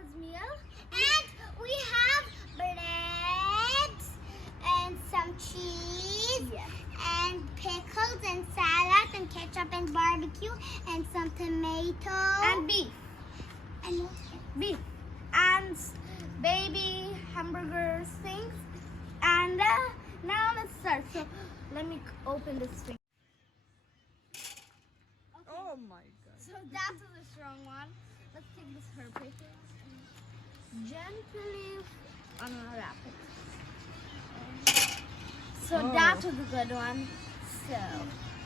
McDonald's meal. And we have breads and some cheese. Yes. And pickles and salad and ketchup and barbecue and some tomato. And beef. And Beef. And baby hamburgers things. And now let's start. So let me open this thing. Oh my god. So that was a strong one. Let's take this herb paper and gently unwrap it. So that was a good one. So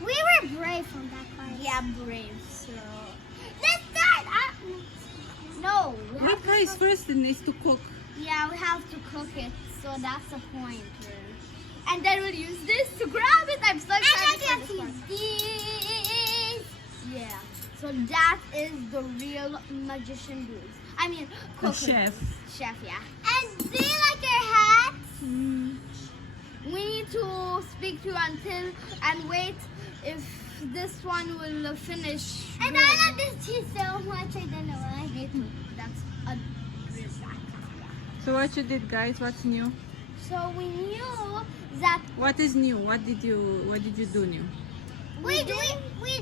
we were brave on that part. yeah, brave. So Let's start. no. What guys first is to cook. Yeah, we have to cook it. So that's the point. And then we'll use this to grab it. I'm so excited for this one. Yeah. So that is the real magician doing. I mean, The cook. chef. Chef, yeah. And do you like your hats? We need to speak to you until and wait if this one will finish. And good. I love this cheese so much. I don't know why. Me too. That's a real fact. So what you did guys? What's new? So we knew that What is new? What did you do new? We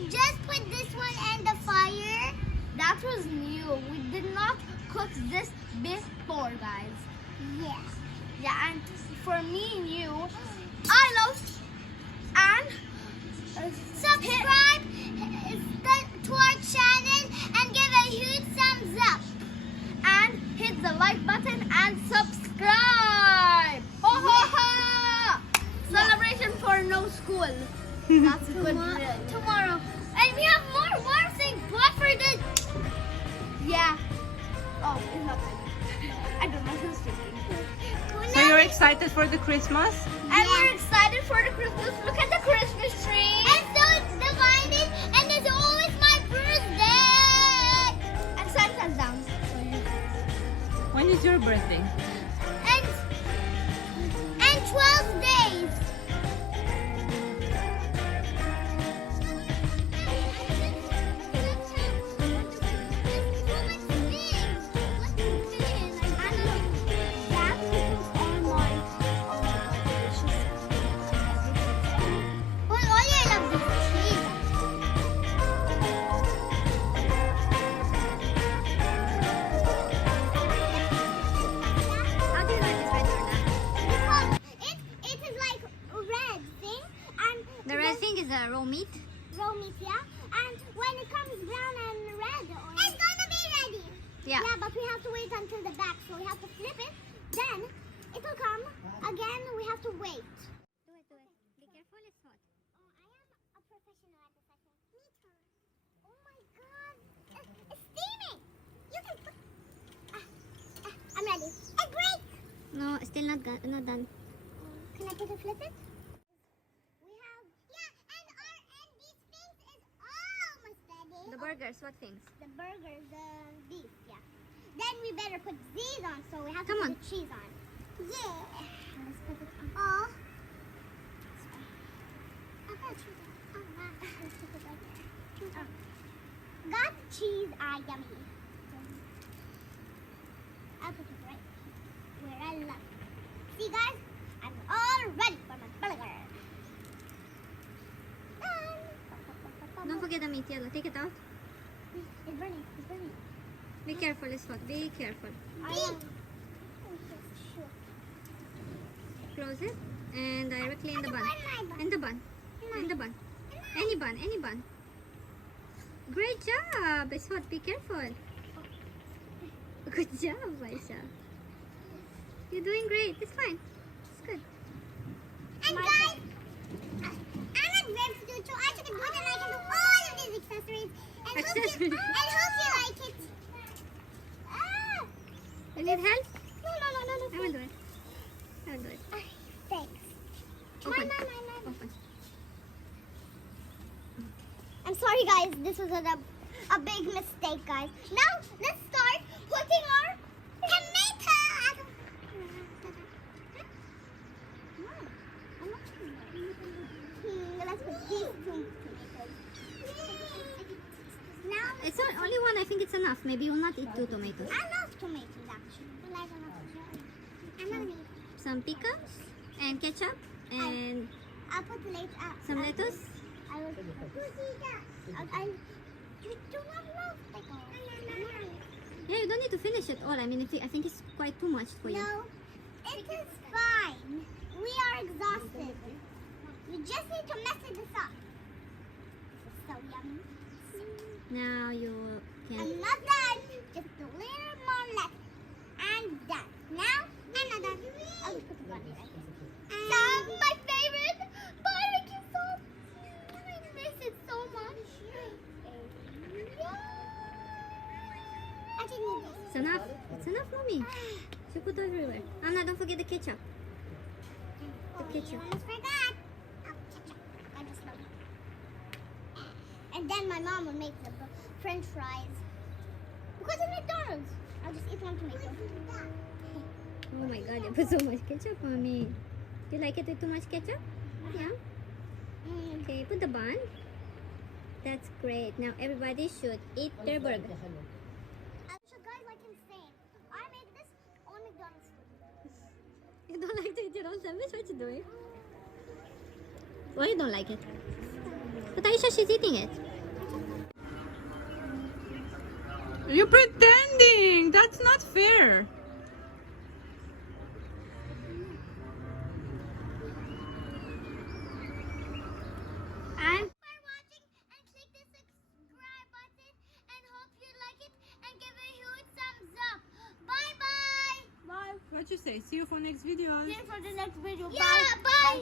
just put this one in the fire. that was new. We did not cook this before, guys. Yeah. Yeah, and for me, new, I love and Subscribe to our channel and give a huge thumbs up. and hit the like button and subscribe. Ho ho ho! Celebration for no school. That's a good. Tomorrow. And we have more things. What for this? Yeah. Oh, it's not good. I don't know who's speaking. So you're excited for the Christmas? And we're excited for the Christmas. Look at the Christmas tree. And so it's divided, and it's always my birthday. And Santa's down. When is your birthday? And 12 days. The red thing is a raw meat. Raw meat, yeah? And when it comes brown and red, it's gonna be ready. Yeah. Yeah, but we have to wait until the back, so we have to flip it. Then it will come. Again, we have to wait. Do it. Be careful, it's hot. Oh, I am a professional at the second. Me too. Oh my god. It's steaming. You can put... I'm ready. And break. No, still not done. Can I put it, flip it? We have... Yeah, and these things is almost ready. The burgers, what things? The burger, the beef, yeah. Then we better put these on, so we have Come to on. put the cheese on. Yeah. Let's put it on. Oh. I got cheese on. Oh, wow. Let's put it right there. Oh. Got the cheese, yummy. I'll put it right where I love it. See, guys? I'm all ready for my burger. Done. Don't forget the meat yellow. Take it out. It's burning. It's burning. Be careful, it's hot. Be careful. I am. Close it and directly in the bun. My In the bun. In the bun. Any bun. Any bun. Great job. It's hot. Be careful. Good job, Aisha. You're doing great. It's fine. It's good. And guys, I'm not ready to do it, so I can do it and I can do all of these accessories. And Accessories. hope you like it. Ah, You need help? no. I will do it. I will do it. Thanks. Open. Mine. Open. I'm sorry, guys. This was a big mistake, guys. Now, let's start putting our tomato. Let's put these two tomatoes. Now, It's only one. I think it's enough. Maybe you'll not eat 2 tomatoes. enough tomatoes actually. Well, I don't know for sure. I'm not gonna eat. Some pickles and ketchup and I'll put the later. some lettuce. I will. I do not love pickles. Yeah, you don't need to finish it all. I mean, I think it's quite too much for you. No, it is fine. We are exhausted. We just need to mess this up. This is so yummy. Now you can. I'm not done. Just a little more left. And done. Now, I'm not done. I'll just put the bunny right there. My favorite barbecue sauce. I miss it so much. I didn't need this. It's enough. It's enough, mommy. You put everywhere. Anna, don't forget the ketchup. The ketchup. You almost forgot. Oh, ketchup. I just love it. And then my mom would make the French fries. Because of McDonald's. I'll just eat one tomato. Oh my god, you put so much ketchup, mommy. Do you like it with too much ketchup? Yeah. Okay, put the bun. That's great. Now everybody should eat their burger. So guys, like insane. I made this on McDonald's food. You don't like to eat your own sandwich? What you doing? Why you don't like it? But Aisha, she's eating it. You're pretending. That's not fair. And For watching and click the subscribe button and hope you like it and give a huge thumbs up. Bye bye. Bye. What you say? See you for next video. See you for the next video. Yeah, bye.